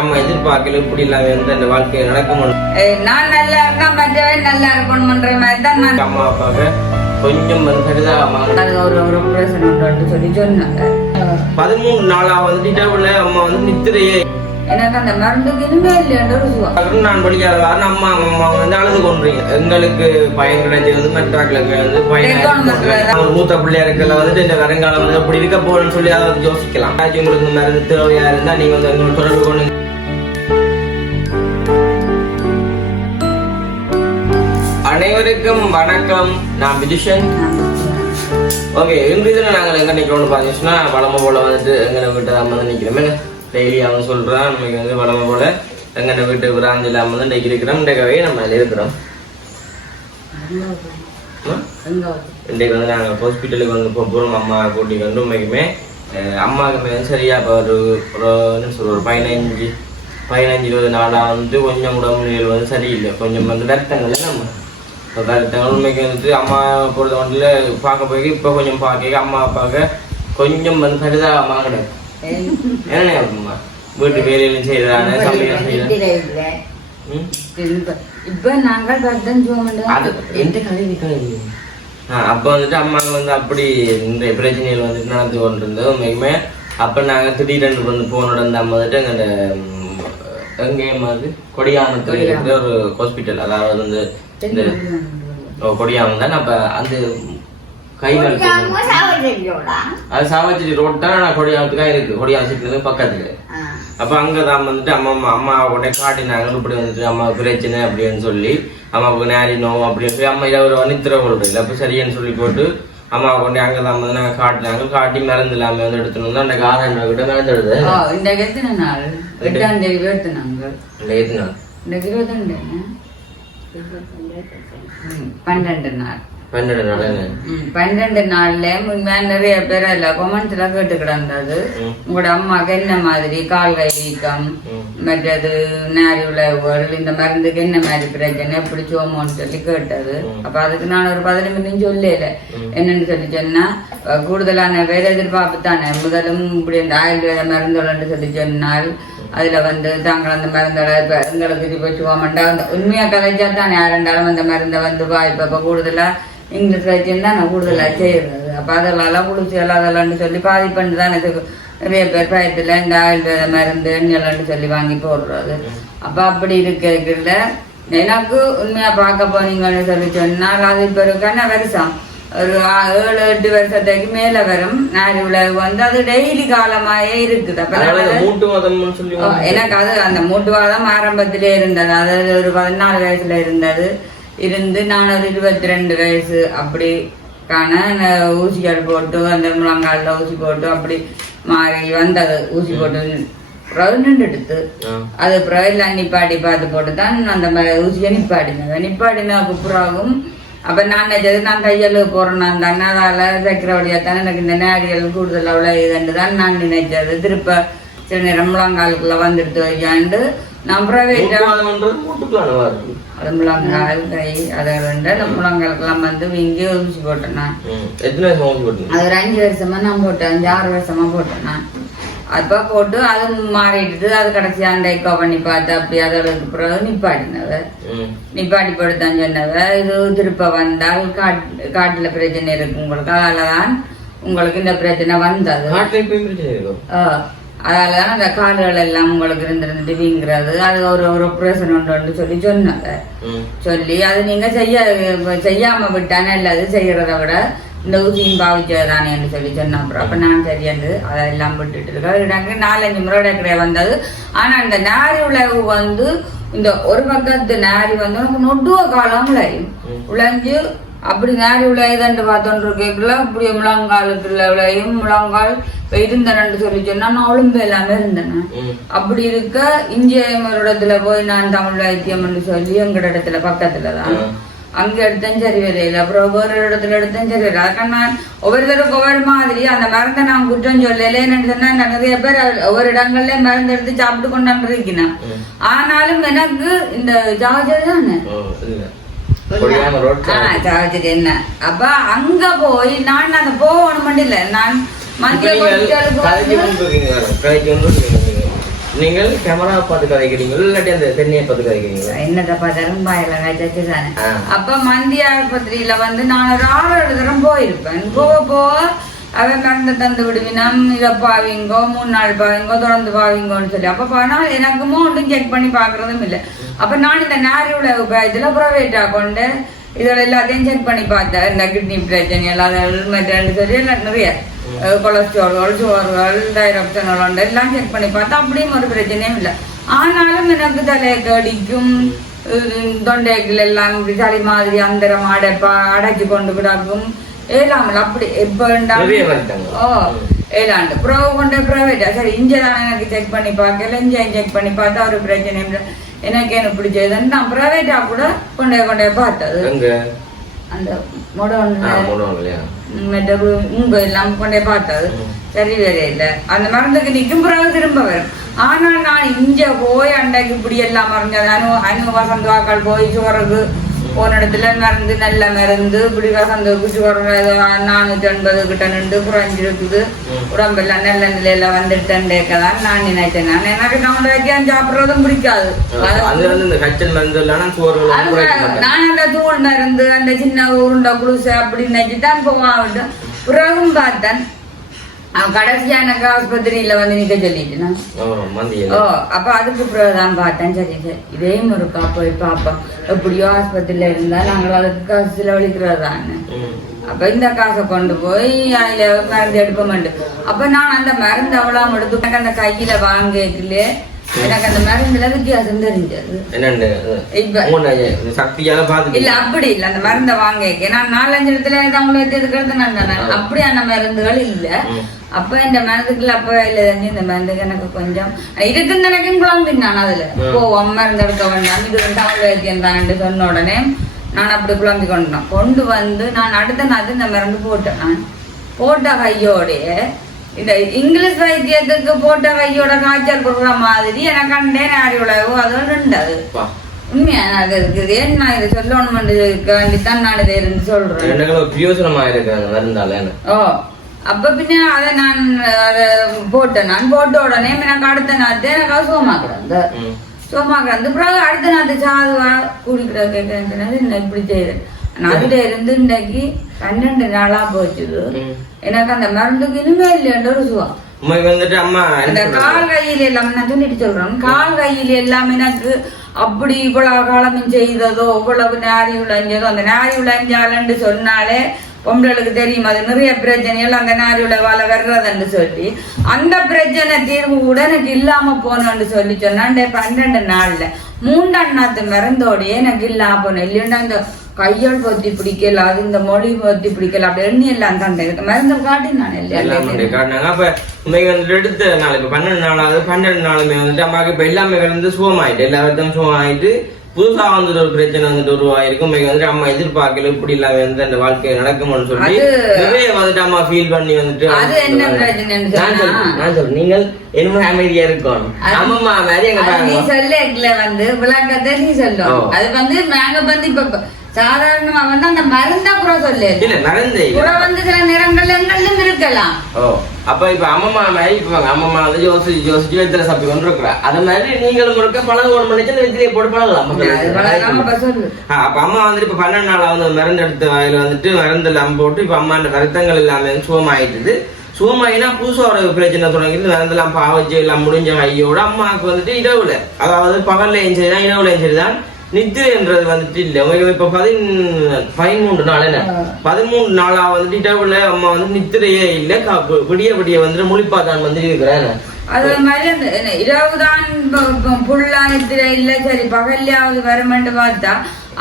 அம்மா எதிர்பார்க்கல இப்படி இல்லாம அந்த வாழ்க்கையை நடக்கும். நான் நல்லா இருக்கா மற்றவன் நல்லா இருக்கணும்ன்ற மாதிரி தான் நான் அம்மா அப்பாவுக்கு கொஞ்சம் ஒரு ஆபரேஷன் சொல்லி சொன்னாங்க. 13 நாளா வந்துட்டு அம்மா நித்திரையே எனக்கு அந்த மருந்துக்கு இனிமே இல்லையா நான் படிக்காத காரணம் அம்மா அம்மா அழுது கொண்டீங்க. எங்களுக்கு பயன் கிடைச்சது மற்றவர்களுக்கு பயன் ஒரு மூத்த பிள்ளையா இருக்கல இந்த வருங்காலம் அப்படி இருக்க போறேன்னு சொல்லி அதை யோசிக்கலாம். உங்களுக்கு மருந்து தேவையா இருந்தா நீங்க எங்களுக்கு தொடர்பு கொண்டு. அனைவருக்கும் வணக்கம். நான் விதுஷன். ஓகே, இன்று இதில் நாங்கள் எங்க நிற்கிறோம்னு பார்த்தீங்கன்னா வளமை போல எங்களை வீட்டை தான் நிற்கிறோமே. டெய்லி அவன் சொல்றான் நமக்கு வளமை போல எங்கட வீட்டு விராந்து இல்லாம இன்றைக்கு இருக்கிறோம். இன்றைக்கவே நம்ம அதில் இருக்கிறோம். இன்றைக்கு நாங்கள் ஹாஸ்பிட்டலுக்கு போகிறோம். அம்மா கூட்டிட்டு வந்து உண்மைக்குமே அம்மாவுக்கு சரியா இப்போ ஒரு என்ன சொல்ற ஒரு 15-20 நாளா கொஞ்சம் உடம்புநிலை சரியில்லை. கொஞ்சம் வருத்தங்கள் நம்ம வருத்தங்கள் உண்மைக்கு அம்மா பொறுத்த மட்டும் பார்க்க போய் இப்போ கொஞ்சம் பார்க்க அம்மா அப்பாவுக்கு கொஞ்சம் சரிதாகமாக கிடையாது. என்ன இருக்குமா வீட்டு வேலையிலும் செய்யறாங்க, சமையல் செய்யறாங்க. இப்ப நாங்கள் எந்த கதை நிக்கல. அப்ப அம்மாங்க அப்படி இந்த பிரச்சனைகள் நடந்து கொண்டிருந்தது உண்மைக்குமே. அப்ப நாங்க திடீரென்று போனோட அம்மா எங்க எங்கேயும் கொடியாமத்துல இருக்கிற ஒரு ஹாஸ்பிட்டல், அதாவது இந்த கொடியாமம் தான். அப்ப அந்த கைகள் அது சாவச்சேரி ரோட் தான். நான் கொடியாமத்துக்காக இருக்கு, கொடியாமத்துக்கு பக்கத்துல. அப்ப அங்கதான் அம்மா உடனே காட்டினாங்க இப்படி அம்மா பிரச்சனை அப்படின்னு சொல்லி அம்மாவுக்கு நேரி நோவும் அப்படின்னு சொல்லி அம்மா இதை ஒரு வனித்திர கொடுக்கல. அப்ப சரியான்னு சொல்லி போட்டு அம்மா கொண்டே அங்கதான் நாங்க காட்டினாங்க. காட்டி மருந்து இல்லாம எடுத்துனோம். அன்றைக்கு 6 நாள் கிட்ட மருந்து எடுத்து 12 நாள்ல நிறைய பேர் கொமெண்ட்ஸ்ல கேட்டு கிடந்தது. உங்களோட அம்மாக்கு என்ன மாதிரி கால் கை வீக்கம், மற்றது நேரி உழவுகள், இந்த மருந்துக்கு என்ன மாதிரி பிரச்சனை எப்படி சோமோன்னு சொல்லி கேட்டது. அப்ப அதுக்கு நான் ஒரு 15 நிமிடம் சொல்லல. என்னன்னு சொல்லி சொன்னா கூடுதலான வேற எதிர்பார்ப்பு தானே. முதலும் இப்படி இந்த ஆயுர்வேத மருந்துகள் சொல்லி சொன்னால் அதுல தாங்கள் அந்த மருந்துகளை எங்களுக்கு திருப்பி வச்சுவோம்டா உண்மையா கதைச்சா தானே யாருண்டாலும் அந்த மருந்தை இப்ப கூடுதலா இங்கிலீஷ் வைத்தியம் தான் நான் கூடுதலா செய்யறது. அப்ப அதெல்லாம் குளிச்சு அதெல்லாம் சொல்லி பாதிப்பண்டு தான் இதுக்கு நிறைய பேர் பயத்துல இந்த ஆயுர்வேத மருந்து எண்ணெய்லான்னு சொல்லி வாங்கி போடுறது. அப்ப அப்படி இருக்கிறதுல எனக்கு உண்மையா பார்க்க போனீங்கன்னு சொல்லி சொன்னால் அது இப்ப இருக்கான வருஷம் ஒரு 7-8 வருஷத்துக்கு மேல வரும். நாரி உலகு அது டெய்லி காலமாயே இருக்குது. எனக்கு அது அந்த மூட்டுவாதம் ஆரம்பத்திலே இருந்தது. அதாவது ஒரு 14 வயசுல இருந்து நான் ஒரு 22 வயசு அப்படி ஊசிகள் போட்டு அந்த முழங்கால ஊசி போட்டு அப்படி மாறி வந்தது. ஊசி போட்டு நின்றுடுத்து அது அப்புறம் எல்லாம் நிப்பாட்டி பார்த்து போட்டு தான் அந்த ஊசியை நிப்பாட்டினதுக்கு புறாகும். அப்ப நான் நினைச்சது நான் தையல் போறேன் தானே, அதால சக்கரவடியாத்தானே எனக்கு இந்த நேரியல் கூடுதல் அவ்வளவு இதுன்னு தான் நான் நினைச்சது. திருப்ப சில நேரம் முழங்காலுக்குள்ள வந்துடுத்து வைக்காண்டு நான் பிரைவேட்டா அது முழங்கால் கை அதை அந்த முழங்காலுக்கெல்லாம் வீங்கி ஊசி போட்டேன். நான் அது ஒரு 5 வருஷமா நான் போட்டேன், 5-6 வருஷமா போட்டேன் நான். அப்ப போட்டு அது மாறிடுது. அது கடைசி அந்த எக்கோ பண்ணி பார்த்து அப்படி அதற்கு பிறகு நிப்பாட்டி போட்டுதான் சொன்னவ. இது திருப்ப வந்தால் காட்டுல பிரச்சனை இருக்கு உங்களுக்கு, அதாலதான் உங்களுக்கு இந்த பிரச்சனை வந்தது. அதாலதான் அந்த காடுகள் எல்லாம் உங்களுக்கு இருந்துட்டு வீங்கிறது. அது ஒரு ஆபரேஷன் உண்டு சொல்லி சொன்னாங்க. சொல்லி அது நீங்க செய்யாம விட்டானே இல்லது செய்யறத விட இந்த ஊசியும் பாவிச்சதானே என்று சொல்லி சொன்ன. அப்புறம் அப்ப நான் சரியாண்டு அதெல்லாம் விட்டுட்டு இருக்கேன். 4-5 முறை கிடையாது வந்தது. ஆனா இந்த நாரி உழவு இந்த ஒரு பக்கத்து நாரி உனக்கு நொட்டுவ காலம் விளையும் விளைஞ்சு அப்படி நாரி விளையுதுன்னு பார்த்தோன்னு இருக்கல. அப்படி முழங்காலுக்குள்ள விளையும். முழங்கால் இருந்தேன்னு சொல்லி சொன்னா நான் ஒழும்பு எல்லாமே இருந்தேன். அப்படி இருக்க இந்திய இடத்துல போய் நான் தமிழ் வைத்தியம் சொல்லி எங்கட இடத்துல பக்கத்துலதான் அங்க எடுத்தேன் சரி வரையில. அப்புறம் ஒவ்வொரு இடத்துல எடுத்தேன் சரி வரையில. அதுக்கான நான் ஒவ்வொருத்தருக்கு ஒவ்வொரு மாதிரி அந்த மருந்தை நான் குற்றம் சொல்லல. என்னன்னு சொன்னா நிறைய பேர் ஒவ்வொரு இடங்கள்ல மருந்து எடுத்து சாப்பிட்டு கொண்டாந்து இருக்கேன். ஆனாலும் எனக்கு இந்த சார்ஜர் தானே சார்ஜர் என்ன. அப்ப அங்க போய் நான் அந்த போகணும் மட்டும் இல்ல, நான் மத்திய நீங்கள் கேமரா பார்த்து கதைக்கிறீங்களா இல்லாட்டி அந்த தென்னையை பார்த்து கதைக்கிறீங்களா? என்னத்தை பார்த்தாலும் பாயில காய்ச்சி தானே. அப்ப மந்தி ஆஸ்பத்திரியில வந்து நான் ஒரு 6 தரம் போயிருப்பேன். போக அவன் மருந்து தந்து விடுவினம், இதை பாவிங்கோ 3 நாள் பாவிங்கோ தொடர்ந்து பாவிங்கோன்னு சொல்லி. அப்ப போனா எனக்கு ஒன்றும் செக் பண்ணி பாக்குறதும் இல்லை. அப்ப நான் இந்த நாரியுள்ள இதுல ப்ரைவேட்டா கொண்டு இதோட எல்லாத்தையும் செக் பண்ணி பார்த்தேன். இந்த கிட்னி பிரச்சனை எல்லாத்தையும் சொல்லி நிறைய கொலஸ்ட்ரால்கள், சுகர்கள், டைரப்ஷன்கள் எல்லாம் செக் பண்ணி பார்த்தா அப்படியும் ஒரு பிரச்சனையும் இல்லை. ஆனாலும் எனக்கு தலைக்கு அடிக்கும், தொண்டைகள் எல்லாம் இப்படி சளி மாதிரி அந்தரம் அடைச்சு கொண்டு கிடக்கும். ஏழாமல் அப்படி எப்ப ஏழாண்டு ப்ரோ கொண்டு ப்ரைவேட்டா சரி இஞ்சதான் எனக்கு செக் பண்ணி பார்க்கல. இஞ்சையும் செக் பண்ணி பார்த்தா ஒரு பிரச்சனையும் இல்லை. எனக்கு என்ன பிடிச்சதுன்னு நான் ப்ரைவேட்டா கூட கொண்டே பார்த்தது. அந்த உங்க எல்லாம் கொண்டே பார்த்தது சரி வேற இல்லை. அந்த மருந்துக்கு நிற்கும் பிறகு திரும்ப வரும். ஆனா நான் இஞ்ச போய் அண்டைக்கு இப்படி எல்லாம் மறைஞ்சது அணு வசந்த வாக்கள் போய் சோறுக்கு போன இடத்துல மருந்து நல்ல மருந்து இப்படி வசந்தவுக்கு சோறு 480 கிட்ட நின்று குறைஞ்சிருக்குது. உடம்பெல்லாம் நல்ல நிலையில வந்துட்டேன்டேக்கதான் நான் நினைச்சேன். நான் எனக்கு நம்ம வைத்தியம் சாப்பிடுறதும் பிடிக்காது. நான் அந்த தூள் மருந்து அந்த சின்ன உருண்டை குளுசு அப்படி நினைச்சுதான் போவான். பிறகும் பார்த்தேன் கடைசியா எனக்கு ஆஸ்பத்திரியில வந்து நிக்க சொல்லிட்டு அப்ப அதுக்கு பிறகுதான் பார்த்தேன். சரி சரி இதையும் இருக்கா போய் பாப்போம். எப்படியோ ஆஸ்பத்திரியில இருந்தா நாங்கள் அதுக்கு காசு செலவழிக்கிறதான்னு. அப்ப இந்த காசை கொண்டு போய் அதுல மருந்து எடுப்போம். அப்ப நான் அந்த மருந்து அவ்வளவு எடுத்து எனக்கு அந்த கையில வாங்கல. எனக்கு அந்த மருந்துல வித்தியாசம் தெரிஞ்சது. இல்ல அப்படி இல்ல அந்த மருந்தை வாங்க நான் 4-5 இடத்துல அவங்களுக்கு எதுக்கிறது நான் அப்படியான மருந்துகள் இல்ல. அப்ப இந்த மருந்துக்குள்ள அப்ப இல்ல தெரிஞ்சு இந்த மருந்துக்கு எனக்கு கொஞ்சம் இருக்குன்னு நினைக்கும் குழம்பின். நான் அதுல மருந்து எடுக்க வேண்டாம் இது தமிழ் வைத்தியம் தான் சொன்ன உடனே நான் அப்படி குழம்பி கொண்டு வந்து நான் அடுத்த நாள் இந்த மருந்து போட்டேன். நான் போட்ட கையோடைய இந்த இங்கிலீஷ் வைத்தியத்துக்கு போட்ட கையோட காய்ச்சல் கொடுக்குற மாதிரி எனக்கு கண்டே நாரி உழவு அது ரெண்டாது உண்மையா அது இருக்குது. ஏன்னா இதை சொல்லணும்னு வேண்டித்தான் நான் இதை இருந்து சொல்றேன். அப்ப பின்ன அதை நான் போட்டேன். நான் போட்ட உடனே எனக்கு அடுத்த நாத்து எனக்கு சோமாக்கிறேன். பிறகு அடுத்த நாத்து சாதுவா குடிக்கிற கேட்கறது என்ன இப்படி செய்யுது. அதுல இருந்து இன்னைக்கு 12 நாளா போச்சுது. எனக்கு அந்த மருந்துக்கு இனிமே இல்லைன்ற ஒரு சுகம். அந்த கால் கையில எல்லாம் நான் சொல்லிட்டு சொல்றேன். கால் கையில எல்லாம் எனக்கு அப்படி இவ்வளவு காலமும் செய்ததோ இவ்வளவு நாரி உழைஞ்சதோ அந்த நாரி உழைஞ்சாலன்னு சொன்னாலே பொம்பளைகளுக்கு தெரியும் அது நிறைய பிரச்சனைகள் அந்த நாரி உழைவால வர்றதுன்னு சொல்லி அந்த பிரச்சனை தீர்வு கூட எனக்கு இல்லாம போனோன்னு சொல்லி சொன்னா 12 நாள்ல 3 நாத்து மருந்தோடைய எனக்கு இல்லாம போனேன். இல்லைன்னா அந்த கையால் பத்தி பிடிக்கல அது இந்த மொழி பத்தி பிடிக்கல அப்படி எண்ணி எல்லாம் தான் மருந்து காட்டி நான் எல்லாம் அப்ப எடுத்த நாள் இப்ப 12 நாளாவது 12 நாளுமே வந்துட்டு அம்மாக்கு இப்ப எல்லாமே வந்து சுகமாயிட்டு எல்லா விதமும் சுகமாயிட்டு புதுசா வந்துட்டு ஒரு பிரச்சனை வந்துட்டு உருவாயிருக்கும். வந்துட்டு அம்மா எதிர்பார்க்கல இப்படி இல்லாம வந்து அந்த வாழ்க்கை நடக்கும்னு சொல்லி நிறைய வந்துட்டு அம்மா ஃபீல் பண்ணி வந்துட்டு நான் சொல்றேன் நீங்கள் என்ன அமைதியா இருக்கும் அம்மா மாதிரி எங்க சொல்ல வந்து விளக்கத்தை நீ சொல்லும். அது வந்து நாங்க வந்து இப்ப சாதாரணமா வந்து அந்த மருந்தா கூட சொல்லு கூட வந்து சில நிறங்கள்ல இருக்கலாம். அப்ப இப்ப அம்மா மாதிரி இப்ப அம்மா வந்து யோசிச்சு வெத்தில சாப்பி கொண்டு இருக்கிறா அது மாதிரி நீங்களும் இருக்க பழம் பண்ணிச்சு வெத்திலையை போட்டு பழகலாம். அப்ப அம்மா வந்துட்டு இப்ப 12 நாளா வந்து மருந்து எடுத்த வாயில வந்துட்டு மருந்து எல்லாம் போட்டு இப்ப அம்மா அந்த வருத்தங்கள் எல்லாமே சுகமாயிட்டுது. சுகமாயினா புதுசா ஒரு பிரச்சனை தொடங்கிட்டு மருந்தெல்லாம் பாவச்சு எல்லாம் முடிஞ்ச ஐயோட அம்மாவுக்கு வந்துட்டு இரவுல அதாவது பகல்ல சரிதான் இரவுல சரிதான் நித்திரைன்றது வந்துட்டு இல்ல. இப்ப 13 நாள் என்ன 13 நாளா வந்துட்டு இரவுல அம்மா வந்து நித்திரையே இல்ல விடிய வந்துட்டு முழிப்பாதான் வந்து இருக்கிறேன். அது மாதிரி இரவுதான் புல்லா நித்திரை இல்ல சரி பகல்லையாவது வருமென்று பார்த்தா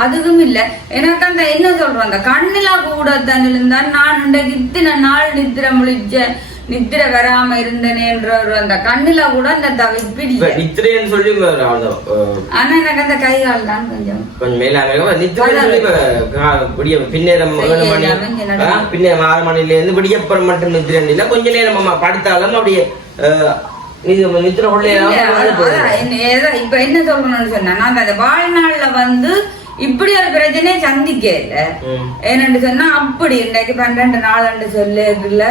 அதுக்கும் இல்ல. எனக்கு அந்த என்ன சொல்றோம் அந்த கண்ணில கூட தண்ணில் இருந்தா நான் இன்றைக்கு இத்தனை நாள் நித்திரை முழிச்ச நித்திரை வராம இருந்தேன்ற அந்த கண்ணுல கூட அந்த தவிப்பு நித்திரைன்னு சொல்லி ஆனா எனக்கு அந்த கை கால் தான் கொஞ்சம் பின்ன 6 மணில இருந்து விடியப்புறம் மட்டும் நித்திரை இல்ல கொஞ்ச நேரம் படுத்தாலும் அப்படியே நித்திரை இப்ப என்ன சொல்லணும்னு சொன்னா அந்த வாழ்நாள்ல வந்து இப்படி ஒரு பிரச்சனையை சந்திக்க இல்ல. ஏன்னு சொன்னா அப்படி இன்றைக்கு 12 நாள் சொல்ல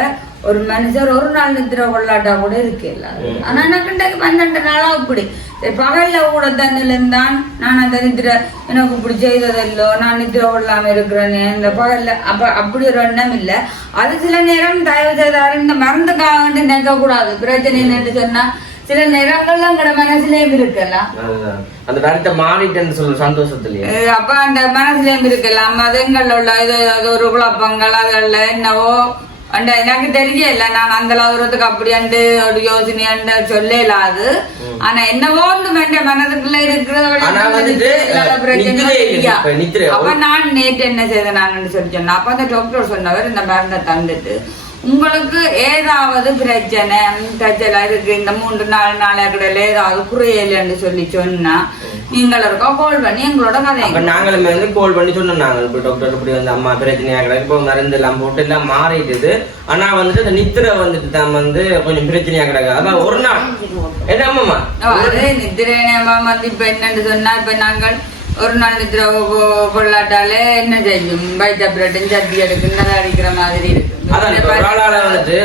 ஒரு மனுஷர் ஒரு நாள் நித்திர கொள்ளாட்டா கூட இருக்கல. ஆனா எனக்கு இன்றைக்கு 12 நாளா அப்படி பகல்ல கூட தண்ணில்தான் நான் அந்த நித்திர எனக்கு இப்படி செய்ததல்லோ நான் நித்திர கொள்ளாம இருக்கிறேன்னு இந்த பகல்ல அப்படி ஒரு எண்ணம் இல்ல. அது சில நேரம் தயவு செய்தாரு இந்த மருந்துக்காக வந்து நினைக்க கூடாது. பிரச்சனை என்னன்னு சொன்னா சில நேரங்கள்லாம் கூட மனசுலயும் இருக்கலாம். அந்த நேரத்தை மாறிட்டேன்னு சொல்ற சந்தோஷத்துலயே அப்ப அந்த மனசுலயும் இருக்கலாம். அது எங்கள்ல உள்ள இது ஒரு குழப்பங்கள் அதுல என்னவோ அந்த எனக்கு தெரியல. நான் அந்த தூரத்துக்கு அப்படி அண்டு ஒரு யோசனை சொல்லலாது. ஆனா என்னவோ மனதுக்குள்ள இருக்கிறத அப்ப நான் நேற்று என்ன செய்தேன் நான் சொல்லி சொன்னேன். அப்ப அந்த டாக்டர் சொன்னவர் இந்த மருந்தை தந்துட்டு உங்களுக்கு ஏதாவது பிரச்சனை இருக்கு இந்த 3-4 நாளைக்குள்ள ஏதாவது குறையலன்னு சொல்லி சொன்னா நீங்கள் இருக்கா கால் பண்ணி எங்களோட கதை நாங்களும் வந்து கால் பண்ணி சொன்னோம். நாங்கள் இப்போ டாக்டர் இப்படி வந்து அம்மா பிரச்சனையாக இப்போ மருந்து எல்லாம் போட்டு எல்லாம் மாறிடுது. ஆனா வந்துட்டு இந்த நித்திரை வந்துட்டு தான் வந்து கொஞ்சம் பிரச்சனையா கிடக்கு. அதான் ஒரு நாள் என்னம்மா அதே நித்திரை வந்து இப்ப என்னன்னு சொன்னா இப்ப நாங்கள் ஒரு நாள் நித்திர கொள்ளாட்டாலே என்ன செய்யும் வைத்த பிரெட்டும் சட்டி எடுக்குன்னு அடிக்கிற மாதிரி இருக்கு. வந்துட்டு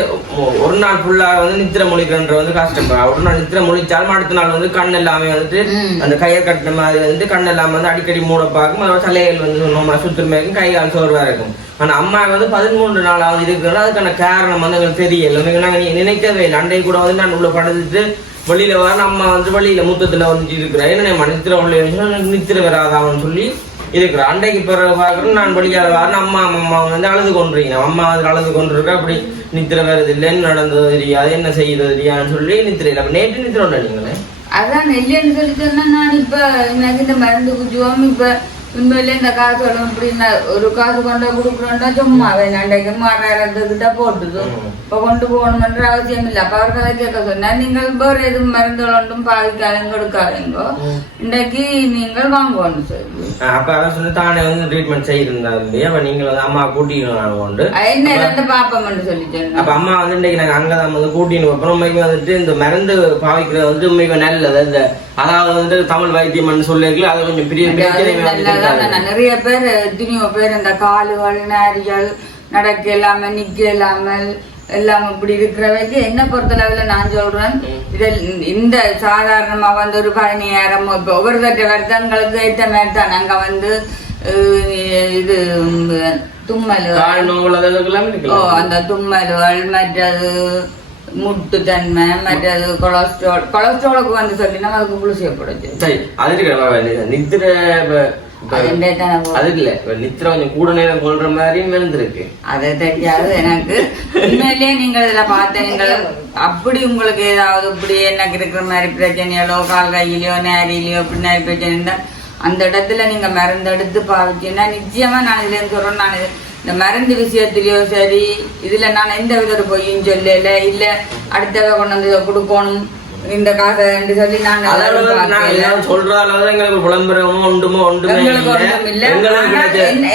ஒரு நாள் ஃபுல்லா வந்து நித்திர மொழிக்கிற வந்து கஷ்டம். ஒரு நாள் நித்திர மொழிச்சாலும் அடுத்த நாள் வந்து கண் எல்லாமே வந்துட்டு அந்த கையை கட்டின மாதிரி வந்து கண் எல்லாமே வந்து அடிக்கடி மூட பார்க்கும். அதோட தலைகள் வந்து சுத்திரமைக்கும் கை கால் சோர்வா இருக்கும். ஆனா அம்மா வந்து 13 நாளாவது இருக்கிறது அதுக்கான காரணம் வந்து எங்களுக்கு தெரியல. நாங்க நினைக்கவே இல்லை. அண்டை கூட வந்து நான் உள்ள படுத்துட்டு வெளியில வர அம்மா வந்து வெளியில முத்தத்துல வந்துட்டு இருக்கிறேன். என்ன நித்திர உள்ள நித்திர வராதான்னு சொல்லி இருக்கிறேன். அண்டைக்கு பிறகு பார்க்கணும் நான் வெளியாத வரேன். அம்மா வந்து அழுது கொண்டிருக்கீங்க. அம்மா வந்து அழுது கொண்டிருக்க அப்படி நித்திர வருது இல்லை என்ன நடந்தது தெரியாது என்ன செய்யறது தெரியாதுன்னு சொல்லி நித்திரையில. அப்ப நேற்று நித்திர உள்ள நீங்களே அதான் நெல்லின்னு சொல்லி சொன்னா நான் இப்ப எனக்கு இந்த மருந்து குஜுவோம் இப்ப உண்மையிலே இந்த காசு இப்படின்னா ஒரு காசு கொண்டா கொடுக்குறோம்னா சும்மா வேண்டாண்டைக்கு 6000 போட்டுது. இப்ப கொண்டு போகணும்ன்ற அவசியம் இல்லை. அப்ப அவர் கதை கேட்க சொன்னா நீங்கள் வேறு எதுவும் மருந்துகள் ஒன்றும் பாதிக்காதீங்க கொடுக்காதீங்க இன்றைக்கு நீங்கள் வாங்குவோம்னு சொல்லி அப்ப அதான் சொல்லி தானே வந்து ட்ரீட்மெண்ட் செய்யிருந்தாரு இல்லையா. அப்ப நீங்க வந்து அம்மா கூட்டிட்டு என்ன இருந்து பாப்போம்னு சொல்லி சொன்னேன். அப்ப அம்மா வந்து இன்னைக்கு நாங்க அங்கதான் வந்து கூட்டின்னு வைப்போம். உண்மைக்கு வந்துட்டு இந்த மருந்து பாவிக்கிறது வந்து உண்மைக்கு நல்லது. இந்த அதாவது வந்து தமிழ் வைத்தியம் சொல்லிருக்கல அது கொஞ்சம் பெரிய நிறைய பேர் எத்தனையோ பேர் இந்த காலுகள் நாரிகள் நடக்க இல்லாம நிக்க இல்லாமல் எல்லாம் இப்படி இருக்கிறவைக்கு என்ன பொறுத்தளவுல நான் சொல்றேன் இந்த சாதாரணமா வந்து ஒரு 15000 இப்ப ஒவ்வொரு தட்ட வருத்தங்களுக்கு ஏற்ற மாதிரி தான் நாங்க வந்து இது தும்மல் அந்த தும்மல்கள் மற்றது முட்டு தன்மை மற்றது கொலஸ்ட்ராலுக்கு வந்து சொல்லினா அதுக்கு குளிசிய போடுச்சு. சரி அது நித்திர அது இல்ல நித்திர கொஞ்சம் கூட நேரம் கொள்ற மாதிரி இருந்திருக்கு. அது தெரியாது எனக்கு. உண்மையிலேயே நீங்கள் இதுல பார்த்த நீங்கள் அப்படி உங்களுக்கு ஏதாவது இப்படி எனக்கு இருக்கிற மாதிரி பிரச்சனைகளோ கால் கையிலயோ நேரிலையோ இப்படி நேரி பிரச்சனை இருந்தா அந்த இடத்துல நீங்க மருந்து எடுத்து பாவிச்சீங்கன்னா நிச்சயமா நான் இதுல சொல்றேன். நான் இந்த மருந்து விஷயத்திலயோ சரி இதுல நான் எந்த வித பொய்யும் சொல்லல இல்ல அடுத்தவ கொண்டு வந்து கொடுக்கணும் இந்த காசை சொல்லி நாங்க சொல்றாலும் எங்களுக்கு விளம்பரமோ ஒன்றுமோ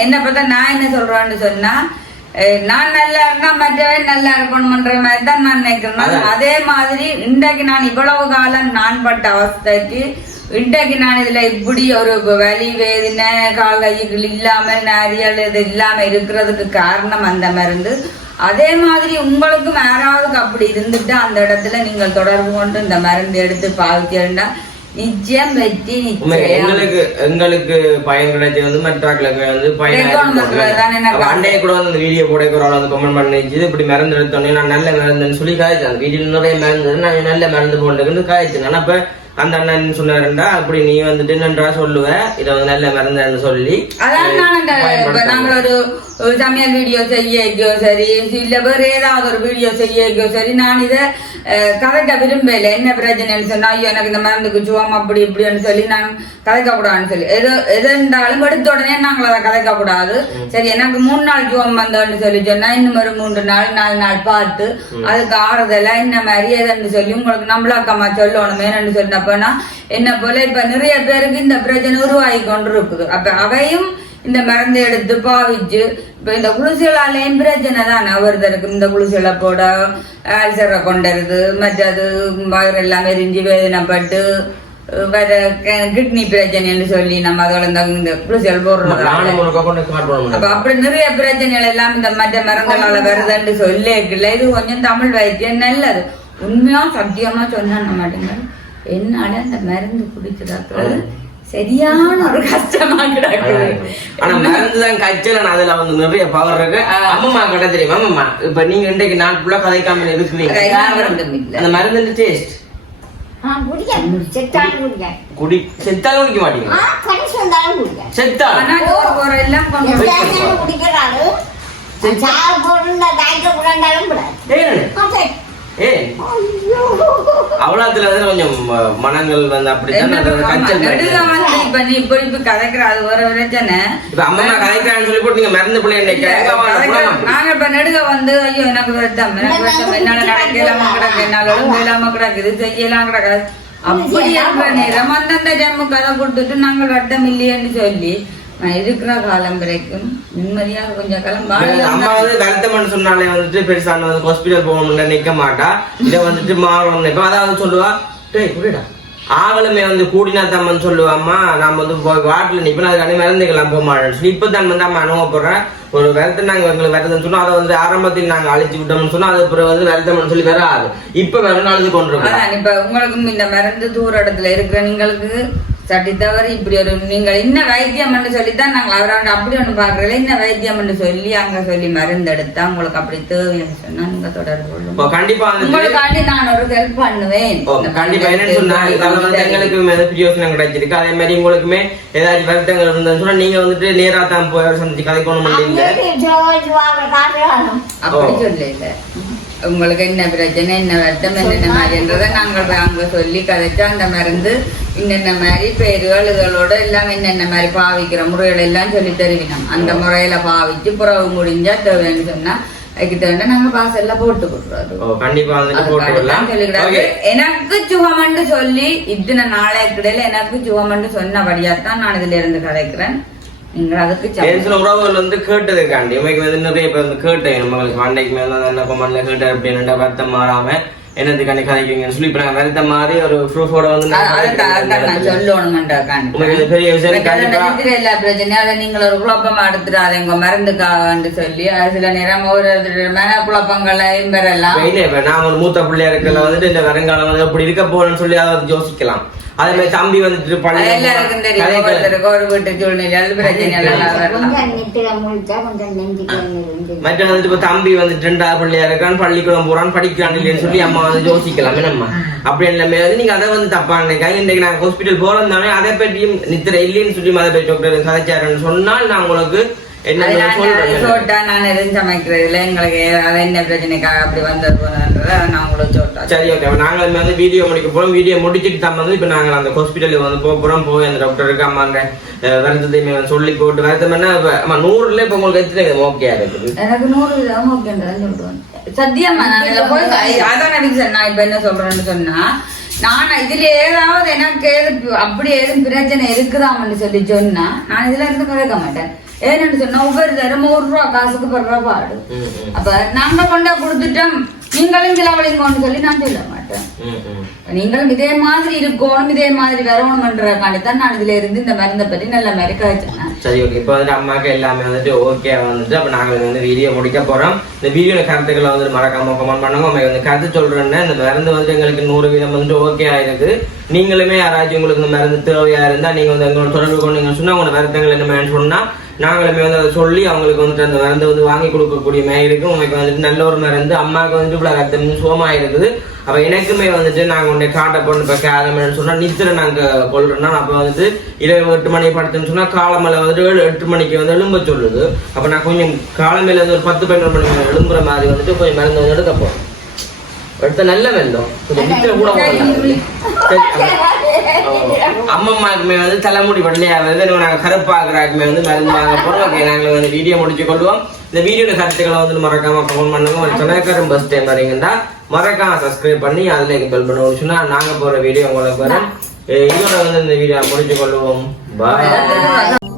என்ன பார்த்தா நான் என்ன சொல்றேன்னு சொன்னா நான் நல்லா இருக்கா மற்றவன் நல்லா இருக்கணும்ன்ற மாதிரி தான் நான் நினைக்கிறேன். அதே மாதிரி இன்றைக்கு நான் இவ்வளவு காலம் நான் பட்ட அவஸ்தைக்கு இன்றைக்கு நான் இதுல இப்படி ஒரு வலி வேதனை கால் கைகள் இல்லாமல் நாரியல் இது இல்லாம இருக்கிறதுக்கு காரணம் அந்த மருந்து. அதே மாதிரி உங்களுக்கும் யாராவது அப்படி இருந்துட்டு அந்த இடத்துல நீங்கள் தொடர்பு கொண்டு இந்த மருந்து எடுத்து பாவிக்கிறா நிச்சயம் வெற்றி. எங்களுக்கு பயன் கிடைச்சது வந்து மற்றவர்களுக்கு வந்து அண்டையை கூட வந்து வீடியோ போட வந்து கமெண்ட் பண்ணிச்சு இப்படி மருந்து எடுத்தோன்னே நான் நல்ல மருந்துன்னு சொல்லி காய்ச்சேன். அந்த வீடியோ நிறைய மருந்து நான் நல்ல மருந்து போட்டுன்னு காய்ச்சேன். ஆனா இப்ப அந்த அண்ணன் சொன்னாருண்டா அப்படி நீ வந்துட்டு நன்றா சொல்லுவ இதை வந்து நல்ல மருந்து சொல்லி அதான் நாங்கள் ஒரு சமையல் வீடியோ செய்யோ சரி இல்ல வேற ஏதாவது ஒரு வீடியோ செய்யோ சரி நான் இதை கதைக்க விரும்பல. என்ன பிரச்சனைன்னு சொன்னா ஐயோ எனக்கு இந்த மருந்துக்கு சுவம் அப்படி இப்படின்னு சொல்லி நான் கதைக்க கூடாதுன்னு சொல்லி எது இருந்தாலும் எடுத்த உடனே நாங்கள் அதை கதைக்க கூடாது. சரி எனக்கு 3 நாள் சுவம் வந்தோன்னு சொல்லி சொன்னா இன்னும் ஒரு 3 நாள் 4 நாள் பார்த்து அதுக்கு ஆறுதலா இந்த மாதிரி எதுன்னு சொல்லி உங்களுக்கு நம்மளாக்கமா சொல்லணும் என்னன்னு சொன்னப்பனா என்ன போல இப்ப நிறைய பேருக்கு இந்த பிரச்சனை உருவாகி கொண்டு இருக்குது. அப்ப அவையும் இந்த மருந்து எடுத்து பாவிச்சு இப்ப இந்த குளிசலாலேயும் பிரச்சனை தான் ஒருத்தருக்கு இந்த குளிசலை போட ஆல்சரை கொண்டது மற்றது வயிறு எல்லாம் எரிஞ்சு வேதனைப்பட்டு வேற கிட்னி பிரச்சனைன்னு சொல்லி நம்ம அதோட இந்த குளிச்சல் போடுறோம். அப்ப அப்படி நிறைய பிரச்சனைகள் எல்லாம் இந்த மற்ற மருந்துகளால வருதுன்னு சொல்லிக்கல. இது கொஞ்சம் தமிழ் வைத்தியம் நல்லது. உண்மையா சத்தியமா சொன்ன மாட்டேங்க, என்னால அந்த மருந்து குடிச்சிடாக்கிறது சரியான ஒரு கஷ்டமா கிடக்குது. ஆனா மருந்துதான் கச்சல, அதுல வந்து நிறைய பவர் இருக்கு. அம்மா கிட்ட தெரியுமா அம்மா, இப்ப நீங்க இன்றைக்கு நாள் ஃபுல்லா கதைக்காம இருக்கிறீங்க, அந்த மருந்து டேஸ்ட் செத்தாலும் குடிக்க மாட்டீங்க? அவ்வளவுல கொஞ்சம் மனங்கள் வந்து அப்படித்தான் கதைக்கிறாரு ஒரு பிரச்சனை. இப்ப அம்மா கதைக்கிறான்னு சொல்லி போட்டு நீங்க மருந்து பிள்ளை நாங்க இப்ப நெடுக வந்து ஐயோ எனக்கு வருத்தம் என்னால நடக்கலாம கிடக்கு, என்னால இல்லாம கிடக்குது, செய்யலாம் கிடக்காது. அப்படி இருக்கிற நேரம் அந்தந்த டைமு கதை கொடுத்துட்டு நாங்கள் வட்டம் இல்லையன்னு சொல்லி இருக்கிற காலம் வரைக்கும் நிம்மதியாக கொஞ்சம் காலம் அம்மா வந்து வருத்தம்னு சொன்னாலே வந்துட்டு பெருசான வந்து ஹாஸ்பிட்டல் போகணும்னு நிக்க மாட்டா. இதை வந்துட்டு மாறணும் இப்ப அதாவது சொல்லுவா, டேய் புரியடா ஆவலுமே வந்து கூடினா தம்மன்னு சொல்லுவாம்மா, நாம வந்து வாட்டில் நிப்போம், அதுக்கான மருந்துக்கெல்லாம் போக மாட்டோம். இப்பதான் வந்து அம்மா அனுபவப்படுறேன். ஒரு வருத்தம் நாங்க எங்களுக்கு வருத்தம் சொன்னோம், அதை வந்து ஆரம்பத்தில் நாங்க அழிச்சு விட்டோம்னு சொன்னா அது பிறகு வந்து வருத்தம்னு சொல்லி வராது. இப்ப வேற நாளுக்கு கொண்டிருக்கோம். இப்ப உங்களுக்கும் இந்த மருந்து தூர இடத்துல இருக்கிற நீங்களுக்கு சட்டி தவறு இப்படி ஒரு நீங்க இன்ன வைத்தியம் சொல்லித்தான் நாங்க அவரோட அப்படி ஒண்ணு பாக்குறதுல இன்ன வைத்தியம் சொல்லி அங்க சொல்லி மருந்து எடுத்தா உங்களுக்கு அப்படி தேவைன்னு சொன்னா நீங்க தொடர்பு கொள்ளுங்க. கண்டிப்பா உங்களுக்காண்டி நான் ஒரு ஹெல்ப் பண்ணுவேன். கண்டிப்பா என்னன்னு சொன்னா எங்களுக்கு பிரியோசனம் கிடைச்சிருக்கு. அதே மாதிரி உங்களுக்குமே ஏதாச்சும் வருத்தங்கள் இருந்ததுன்னு சொன்னா நீங்க வந்துட்டு நேரா தான் போய் சந்திச்சு கதைக்கணும் இல்ல அப்படி சொல்லல. உங்களுக்கு என்ன பிரச்சனை, என்ன வருத்தம், என்னென்ன மாதிரின்றதை நாங்கள் அங்க சொல்லி கதைச்சா அந்த மருந்து என்னென்ன மாதிரி பேருகள் இதோட எல்லாம் என்னென்ன மாதிரி பாவிக்கிற முறைகள் எல்லாம் சொல்லி தருவினோம். அந்த முறையில பாவிச்சு புறவு முடிஞ்சா தேவைன்னு சொன்னா அதுக்கு தகுந்த நாங்க பாசெல்லாம் போட்டு கொடுக்குறோம். எனக்கு சுகமண்டு சொல்லி இத்தனை நாளைக்கு இடையில எனக்கு சுகமண்டு சொன்னபடியாத்தான் நான் இதுல இருந்து கதைக்கிறேன். உறவுகள் வந்து கேட்டதுக்காண்டி வந்து நிறைய பேர் வந்து கேட்டேன் மகளுக்கு அன்னைக்கு மேல என்ன கொமன்ல கேட்ட அப்படின்னு வருத்தம் மாறாம என்னதுக்காண்டி கதைக்குங்கன்னு சொல்லி இப்ப நாங்க வருத்த மாதிரி ஒரு ப்ரூஃபோட வந்து பெரிய விஷயம் எல்லா பிரச்சனையும் அதை நீங்கள் ஒரு குழப்பமா எடுத்துட்டு உங்க மருந்துக்காக சொல்லி சில நேரம் ஒரு மன குழப்பங்களையும் பெறலாம். நான் ஒரு மூத்த பிள்ளையா இருக்கல வந்துட்டு இந்த வருங்காலம் வந்து அப்படி இருக்க போறேன்னு சொல்லி அதை யோசிக்கலாம். அதே மாதிரி தம்பி வந்துட்டு எல்லாருக்கும் தெரியும் ஒரு வீட்டு சூழ்நிலை மற்ற வந்துட்டு இப்ப தம்பி வந்துட்டு 2வது பிள்ளையா இருக்கான், பள்ளிக்கூடம் போறான், படிக்கிறான் இல்லைன்னு சொல்லி அம்மா வந்து யோசிக்கலாம். நம்ம அப்படி எல்லாமே வந்து நீங்க அதை வந்து தப்பா நினைக்காங்க. இன்றைக்கு நாங்க ஹாஸ்பிட்டல் போறோம் தானே அதை பற்றியும் நித்திர இல்லைன்னு சொல்லி மத பேர் டாக்டர் கதைச்சாருன்னு சொன்னால் நான் உங்களுக்கு நான் எதுவும் சமைக்கிறதுல எங்களுக்கு என்ன பிரச்சனைக்காக அப்படி வந்தது நான் உங்களுக்கு சொல்றேன். சரி ஓகே, நாங்கள் வந்து வீடியோ முடிக்க போறோம். வீடியோ முடிச்சுட்டு தான் வந்து இப்ப நாங்கள் அந்த ஹாஸ்பிட்டலுக்கு வந்து போறோம். போய் அந்த டாக்டருக்கு அம்மாங்க வருத்தத்தையுமே சொல்லி போட்டு வருத்தம்னா 100ல இப்ப உங்களுக்கு எத்தனை ஓகேயா இருக்குது? எனக்கு 100 ஓகேன்றதான் சொல்லுவேன் சத்தியமா. நான் போய் அதான் நான் இப்ப என்ன சொல்றேன்னு சொன்னா, நான் இதுல ஏதாவது எனக்கு அப்படி எதுவும் பிரச்சனை இருக்குதான்னு சொல்லி சொன்னா நான் இதுல இருந்து கதைக்க மாட்டேன். ஏன்னு சொன்னா ஒவ்வொரு தரம் 1 ரூபா காசுக்கு படுற பாடு. அப்ப நாங்க கொண்டா கொடுத்துட்டோம் நீங்களும் கிளவளிங்கன்னு சொல்லி நான் சொல்ல மாட்டேன். நீங்களும் இதே மாதிரி இருக்கணும், இதே மாதிரி வரணும்ன்றக்காண்டித்தான் நான் இதுல இருந்து இந்த மருந்தை பத்தி நல்ல மாதிரி கழிச்சேன். சரி ஓகே, இப்போ வந்துட்டு அம்மாக்கு எல்லாமே வந்துட்டு ஓகே வந்துட்டு அப்ப நாங்க வந்து வீடியோ முடிக்க போறோம். இந்த வீடியோட கருத்துக்களை வந்துட்டு மறக்காம கமெண்ட் பண்ணுங்க. நம்ம வந்து கருத்து சொல்றேன்னா இந்த மருந்து வந்து எங்களுக்கு 100% வந்துட்டு ஓகே ஆயிருக்கு. நீங்களுமே யாராச்சும் உங்களுக்கு இந்த மருந்து தேவையா இருந்தா நீங்க வந்து எங்களோட தொடர்பு கொண்டீங்கன்னு சொன்னா உங்களோட வருத்தங்கள் என்ன சொன்னா நாங்களுமே வந்து அதை சொல்லி அவங்களுக்கு வந்துட்டு அந்த மருந்து வந்து வாங்கி கொடுக்கக்கூடிய மாதிரி இருக்கு. உங்களுக்கு வந்துட்டு நல்ல ஒரு மருந்து. அம்மாவுக்கு வந்துட்டு இவ்வளவு ரத்தம் சுகமா இருக்குது. அப்ப எனக்குமே வந்துட்டு நாங்க உன்னை காட்ட பொண்ணு இப்ப கேரமன்னு சொன்னா நித்திர நாங்க கொள்றோம்னா அப்ப வந்துட்டு இரவு 8 மணி படுத்துன்னு சொன்னா காலமேல வந்துட்டு 8 மணிக்கு வந்து எழும்ப சொல்லுது. அப்ப நான் கொஞ்சம் காலமேல வந்து ஒரு 10-12 மணி எழும்புற மாதிரி வந்துட்டு கொஞ்சம் மருந்து வந்து எடுக்க போறோம். எடுத்த நல்ல வெள்ளம் கொஞ்சம் நித்திர கூட அம்மம்மாக்குமே வந்து தலைமுடி வெள்ளையா வருது. நாங்க கருப்பாக்குறாக்குமே வந்து மருந்து வாங்க போறோம். ஓகே, நாங்கள் வந்து வீடியோ முடிச்சு கொள்வோம். இந்த வீடியோட கருத்துக்களை வந்து மறக்காம கமெண்ட் பண்ணுங்க. ஒரு சொன்னக்காரன் பஸ் டைம் வரீங்கன்னா மறக்காம சப்ஸ்கிரைப் பண்ணி அதுல பெல் பண்ண சொன்னா நாங்க போற வீடியோ உங்களுக்கு வரும். இதோட வந்து இந்த வீடியோ முடிச்சு கொள்வோம். பாய்.